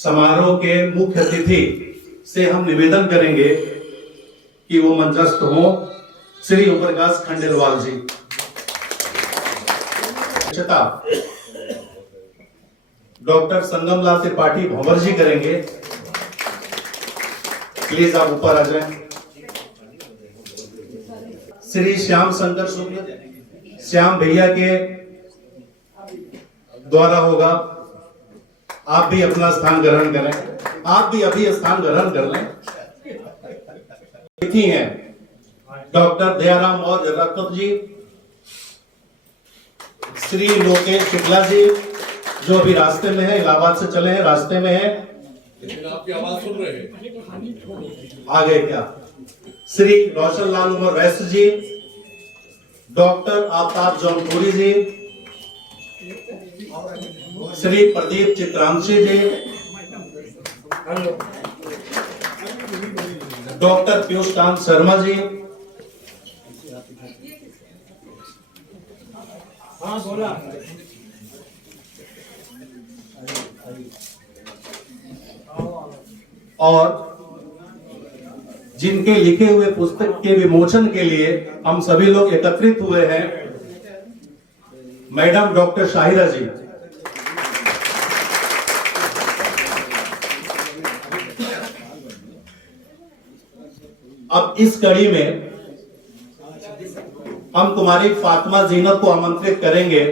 समारोह के मुख्य अतिथि से हम निवेदन करेंगे कि वो मंचस्थ हो श्री ओम प्रकाश खंडेलवाल जी। डॉक्टर संगमलाल त्रिपाठी भंवर जी करेंगे। प्लीज आप ऊपर आ जाएं। श्री श्याम शंकर शुक्ल श्याम भैया के द्वारा होगा। आप भी अपना स्थान ग्रहण करें। आप भी अभी स्थान ग्रहण कर लें। अतिथि हैं डॉक्टर दयाराम और रत्न जी, श्री लोकेश शुक्ला जी जो अभी रास्ते में है, इलाहाबाद से चले हैं, रास्ते में है, लेकिन आपकी आवाज सुन रहे हैं। आ गए क्या? श्री रोशन लाल उमर वैश्य जी, डॉक्टर आफ्ताब जौनपुरी जी, श्री प्रदीप चित्रांशी जी, डॉक्टर पीयूष कांत शर्मा जी, और जिनके लिखे हुए पुस्तक के विमोचन के लिए हम सभी लोग एकत्रित हुए हैं, मैडम डॉक्टर शाहिरा जी। अब इस कड़ी में हम तुम्हारी फातिमा जीनत को आमंत्रित करेंगे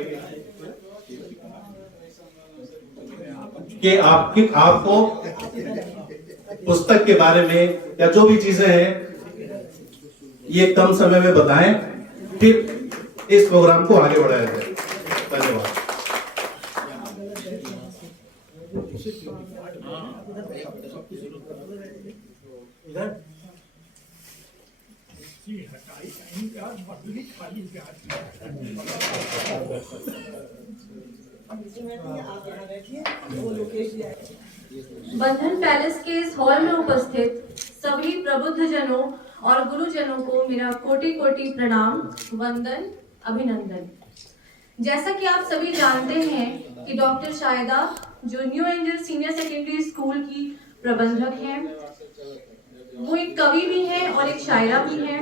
कि आपको पुस्तक के बारे में या जो भी चीजें हैं ये कम समय में बताएं, फिर इस प्रोग्राम को आगे बढ़ाया जाए। धन्यवाद। बंधन पैलेस के इस हॉल में उपस्थित सभी प्रबुद्ध जनों और गुरुजनों को मेरा कोटि कोटि प्रणाम, वंदन, अभिनंदन। जैसा कि आप सभी जानते हैं कि डॉक्टर शाहिदा जो new angel senior secondary school की प्रबंधक हैं, वो एक कवि भी हैं और एक शायरा भी हैं।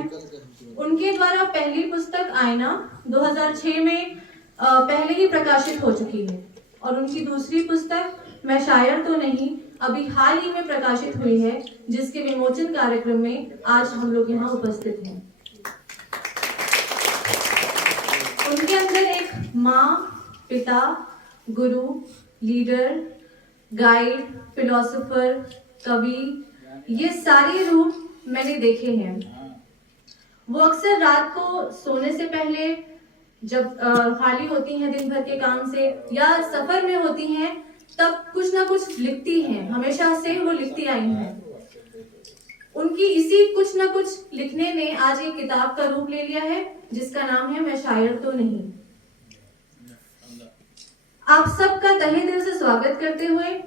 उनके द्वारा पहली पुस्तक आईना 2006 में पहले ही प्रकाशित हो चुकी है और उनकी दूसरी पुस्तक मैं शायर तो नहीं अभी हाल ही में प्रकाशित हुई है, जिसके विमोचन कार्यक्रम में आज हम लोग यहाँ उपस्थित हैं। उनके अंदर एक माँ, पिता, गुरु, लीडर, गाइड, फिलोसोफर, कवि, ये सारे रूप मैंने देखे हैं। वो अक्सर रात को सोने से पहले जब खाली होती हैं दिन भर के काम से या सफर में होती हैं, तब कुछ ना कुछ लिखती हैं। हमेशा से वो लिखती आई हैं। उनकी इसी कुछ ना कुछ लिखने ने आज एक किताब का रूप ले लिया है, जिसका नाम है मैं शायर तो नहीं। आप सबका तहे दिल से स्वागत करते हुए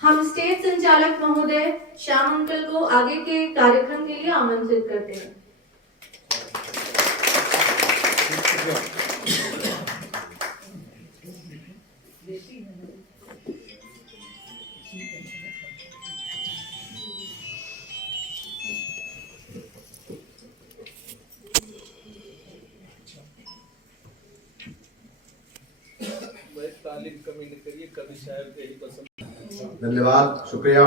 हम स्टेज संचालक महोदय श्याम अंकल को आगे के कार्यक्रम के लिए आमंत्रित करते हैं। तालीम कमी न करिए, कभी शायर के ही पसंद। धन्यवाद, शुक्रिया।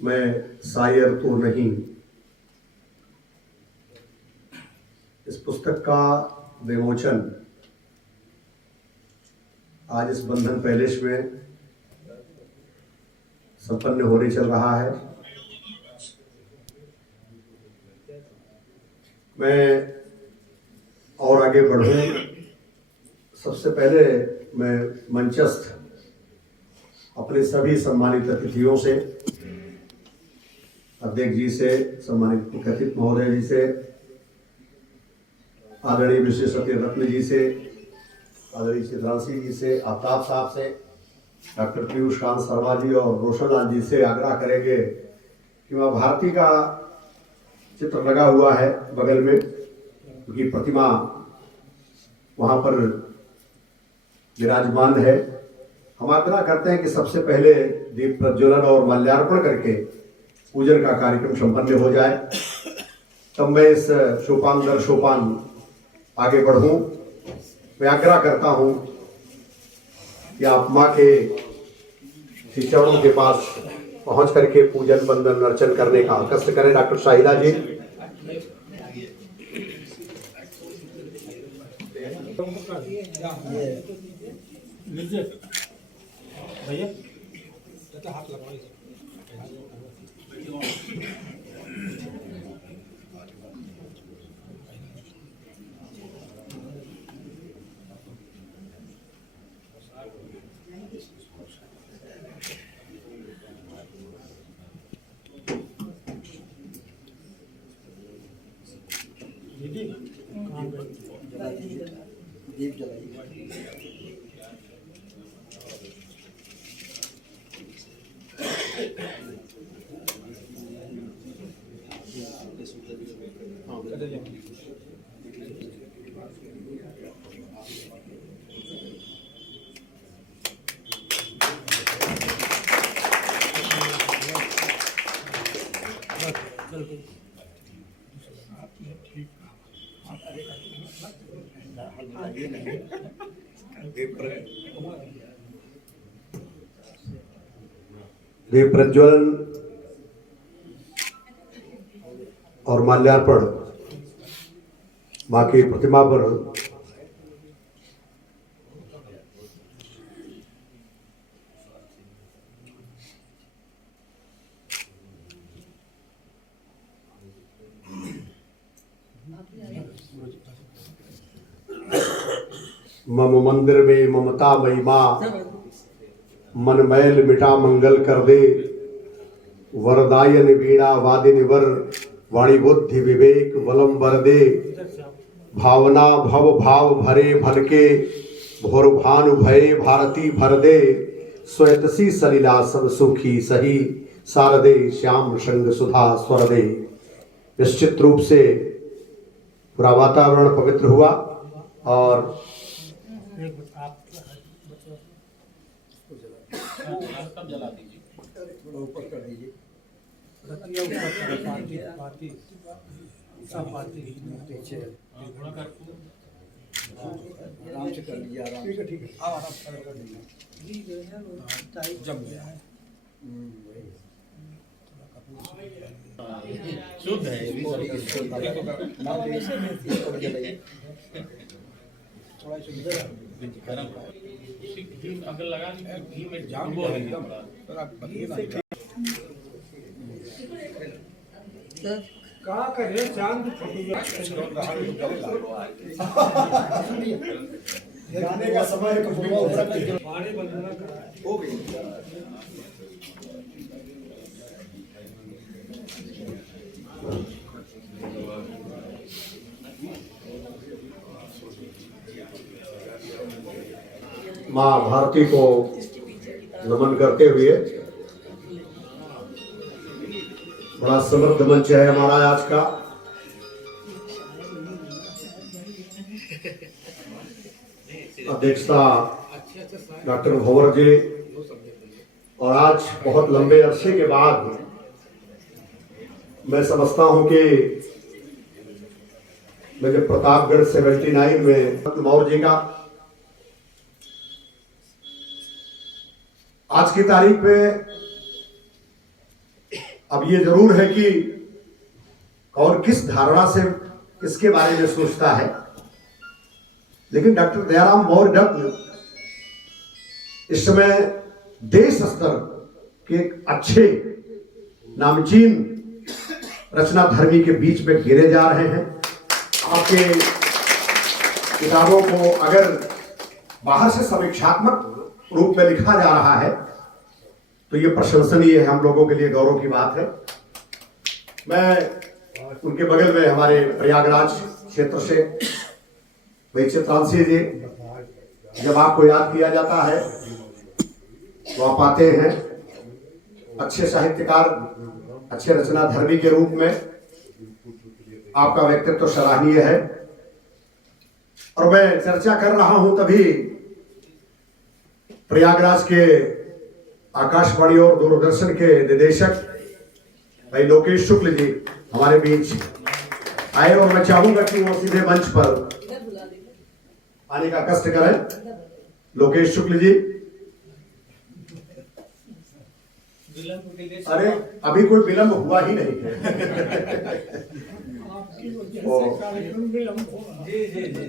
मैं शायर तो नहीं, इस पुस्तक का विमोचन आज इस बंधन पैलेस में संपन्न होने चल रहा है। मैं और आगे बढ़ूं, सबसे पहले मैं मंचस्थ अपने सभी सम्मानित अतिथियों से, अध्यक्ष जी से, सम्मानित मुख्य अतिथि महोदय जी से, आदरणीय विशेषज्ञ रत्न जी से, आदरणीय चित्रांशी जी से, आफ्ताब साहब से, डॉक्टर पीयूष कांत शर्मा जी और रोशन लाल जी से आग्रह करेंगे कि वह भारती का चित्र लगा हुआ है बगल में, उनकी प्रतिमा वहां पर विराजमान है। हम आग्रह करते हैं कि सबसे पहले दीप प्रज्वलन और माल्यार्पण करके पूजन का कार्यक्रम संपन्न हो जाए, तब मैं इस सोपान दर सोपान आगे बढ़ूं। मैं आग्रह करता हूं कि आप माँ के चरणों के पास पहुंच करके पूजन वंदन अर्चन करने का कष्ट करें। डॉक्टर शाहिदा जी। भैया दीप जलाइए। दीप प्रज्वलन और माल्यार्पण मां की प्रतिमा पर मम मंदिर में ममता मई मां, मन मैल मिटा मंगल कर दे, वरदायन वीणा वादिनी वर, वाणी बुद्धि विवेक बलम वर दे, भावना भव भाव भरे भल के, भोर भानु भये भारती भर दे, स्वयतसी सलिला सब सुखी सही, शारदे श्याम संग सुधा स्वर दे। निश्चित रूप से पूरा वातावरण पवित्र हुआ और जला दीजिए, ऊपर कर दीजिए, रतिया ऊपर कर, पाती पाती सब पाती पीछे आराम से कर लीजिए, आराम से। ठीक है आराम से कर लीजिए, जम गया है। शुद्ध है ये तरीके से थोड़ा सा गरम घी अगर लगा घी में जाम वो है एकदम कहाँ करे चांद जाने का समय पानी बंदना करा हो गई। माँ भारती को नमन करते हुए बड़ा समृद्ध मंच है हमारा आज का। अध्यक्षता डॉक्टर भंवर जी, और आज बहुत लंबे अरसे के बाद मैं समझता हूं कि मुझे प्रतापगढ़ 79 में भंवर जी का आज की तारीख में, अब ये जरूर है कि और किस धारणा से इसके बारे में सोचता है, लेकिन डॉक्टर दयाराम मौर्य इस समय देश स्तर के अच्छे नामचीन रचना धर्मी के बीच में गिरे जा रहे हैं। आपके किताबों को अगर बाहर से समीक्षात्मक रूप में लिखा जा रहा है तो ये प्रशंसनीय है, हम लोगों के लिए गौरव की बात है। मैं उनके बगल में हमारे प्रयागराज क्षेत्र से भाई चित्रांशी जी, जब आपको याद किया जाता है तो आप आते हैं, अच्छे साहित्यकार, अच्छे रचना धर्मी के रूप में आपका व्यक्तित्व सराहनीय है। और मैं चर्चा कर रहा हूं तभी प्रयागराज के आकाशवाणी और दूरदर्शन के निदेशक भाई लोकेश शुक्ल जी हमारे बीच आए और मैं चाहूंगा कि वो सीधे मंच पर आने का कष्ट करें। लोकेश शुक्ल जी, विलंब के लिए अरे अभी कोई विलंब हुआ ही नहीं है। आपकी वजह ओ। से कार्यक्रम विलंब हो रहा है। जी जी जी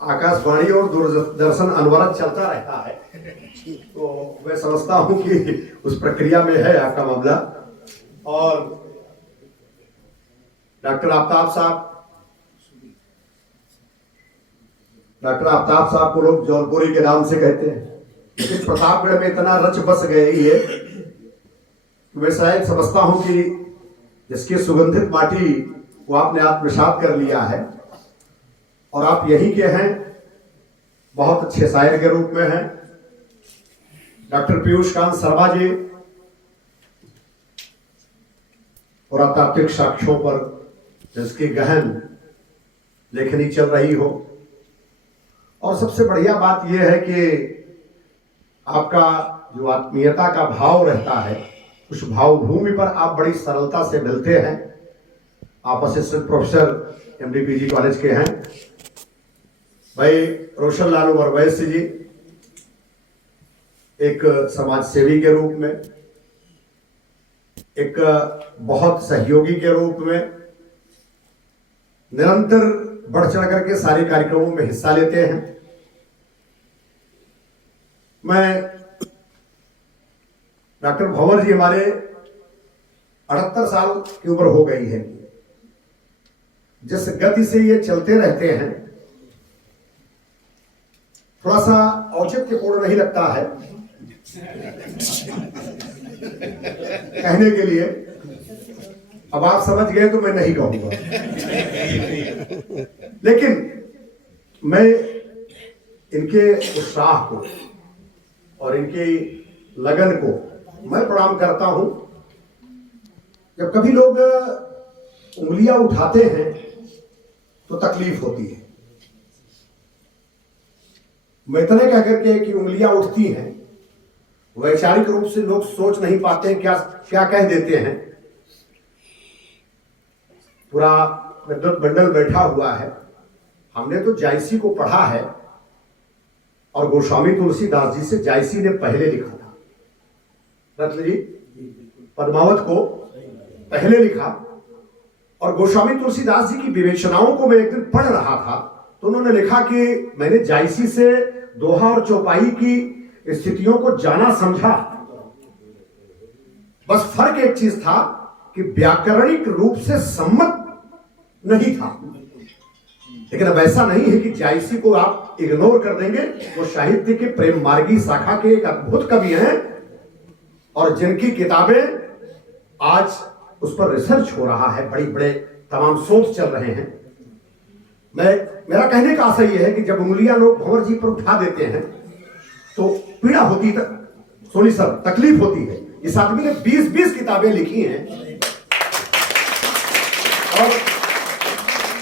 आकाशवाणी और दूरदर्शन अनवरत चलता रहता है, तो मैं समझता हूं कि उस प्रक्रिया में है आपका मामला। और डॉक्टर आफ्ताब साहब को लोग जौनपुरी के नाम से कहते हैं, लेकिन प्रतापगढ़ में इतना रच बस गए ही है, मैं शायद समझता हूं कि जिसकी सुगंधित माटी को आपने आत्मसात कर लिया है और आप यहीं के हैं, बहुत अच्छे शायर के रूप में हैं। डॉक्टर पीयूष कांत शर्मा जी पुरातात्विक साक्ष्यों पर जिसकी गहन लेखनी चल रही हो, और सबसे बढ़िया बात यह है कि आपका जो आत्मीयता का भाव रहता है, उस भावभूमि पर आप बड़ी सरलता से मिलते हैं। आप असिस्टेंट प्रोफेसर एमडीपीजी कॉलेज के हैं। भाई रोशन लाल वैश्य जी एक समाज सेवी के रूप में, एक बहुत सहयोगी के रूप में निरंतर बढ़ चढ़ करके सारे कार्यक्रमों में हिस्सा लेते हैं। मैं डॉक्टर भंवर जी हमारे 78 साल की उम्र हो गई है। जिस गति से ये चलते रहते हैं, थोड़ा सा औचित्यपूर्ण नहीं लगता है कहने के लिए। अब आप समझ गए तो मैं नहीं कहूंगा, लेकिन मैं इनके उत्साह को और इनकी लगन को मैं प्रणाम करता हूं। जब कभी लोग उंगलियां उठाते हैं तो तकलीफ होती है। मैं इतने कह करके कि उंगलियां उठती हैं, वैचारिक रूप से लोग सोच नहीं पाते हैं क्या क्या कह देते हैं। पूरा विद्वत मंडल बैठा हुआ है, हमने तो जायसी को पढ़ा है और गोस्वामी तुलसीदास जी से जायसी ने पहले लिखा था। रत्न जी पद्मावत को पहले लिखा, और गोस्वामी तुलसीदास जी की विवेचनाओं को मैं एक दिन पढ़ रहा था, तो उन्होंने लिखा कि मैंने जायसी से दोहा और चौपाई की स्थितियों को जाना समझा, बस फर्क एक चीज था कि व्याकरणिक रूप से सम्मत नहीं था। लेकिन अब ऐसा नहीं है कि जायसी को आप इग्नोर कर देंगे। वो साहित्य के प्रेम मार्गी शाखा के एक अद्भुत कवि हैं, और जिनकी किताबें आज उस पर रिसर्च हो रहा है, बड़ी बड़े तमाम शोध चल रहे हैं। मेरा कहने का आशय यह है कि जब उंगलियां लोग भंवर जी पर उठा देते हैं तो पीड़ा होती, सोनी सर तकलीफ होती है। इस आदमी ने 20-20 किताबें लिखी हैं, और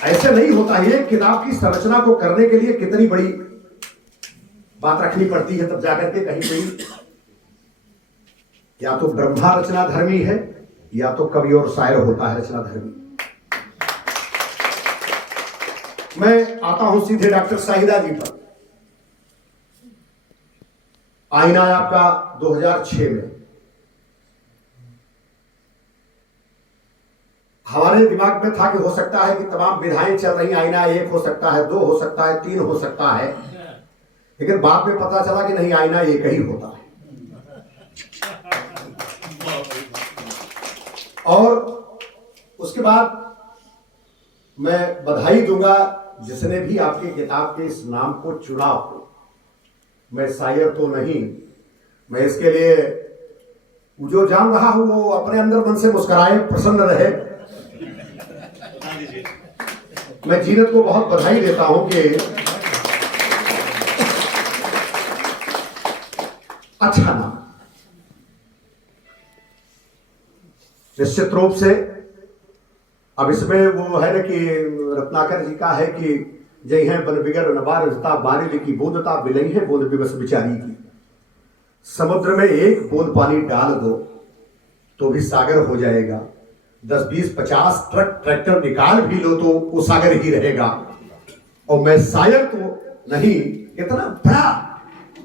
ऐसे नहीं होता है। किताब की संरचना को करने के लिए कितनी बड़ी बात रखनी पड़ती है, तब जाकर के कहीं कहीं या तो ब्रह्मा रचना धर्मी है, या तो कवि और शायर होता है रचना धर्मी। मैं आता हूं सीधे डॉक्टर शाहिदा जी पर। आईना आपका 2006 में। हमारे दिमाग में था कि हो सकता है कि तमाम विधाएं चल रही, आईना 1 हो सकता है, 2 हो सकता है, 3 हो सकता है, लेकिन बाद में पता चला कि नहीं, आईना 1 ही होता है। और उसके बाद मैं बधाई दूंगा जिसने भी आपकी किताब के इस नाम को चुना हो। मैं शायर तो नहीं, मैं इसके लिए जो जान रहा हूं वो अपने अंदर मन से मुस्कुराए, प्रसन्न रहे। मैं जीनत को बहुत बधाई देता हूं कि अच्छा नाम। निश्चित रूप से अब इसमें वो है ना कि रत्नाकर जी का है कि जय है बन बिगर नबारता बारिश की बूंदता बिलई है बूंद बिबस बिचारी की। समुद्र में एक बूंद पानी डाल दो तो भी सागर हो जाएगा, 10, 20, 50 ट्रक ट्रैक्टर निकाल भी लो तो वो सागर ही रहेगा। और मैं शायर तो नहीं, इतना बड़ा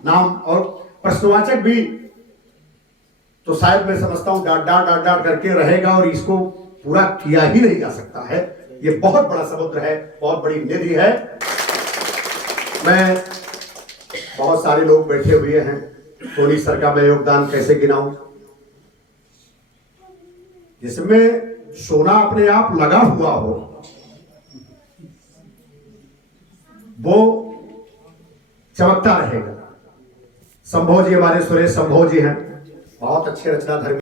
नाम और प्रश्नवाचक भी तो शायद मैं समझता हूं डाट डाट डाट डाट करके रहेगा और इसको पूरा किया ही नहीं जा सकता है। ये बहुत बड़ा समुद्र है, बहुत बड़ी नदी है। मैं बहुत सारे लोग बैठे हुए हैं, सोनी सर का मैं योगदान कैसे गिनाऊं, जिसमें सोना अपने आप लगा हुआ हो वो चमकता रहेगा। संभव जी, हमारे सुरेश संभव जी हैं, बहुत अच्छे रचनाधर्मी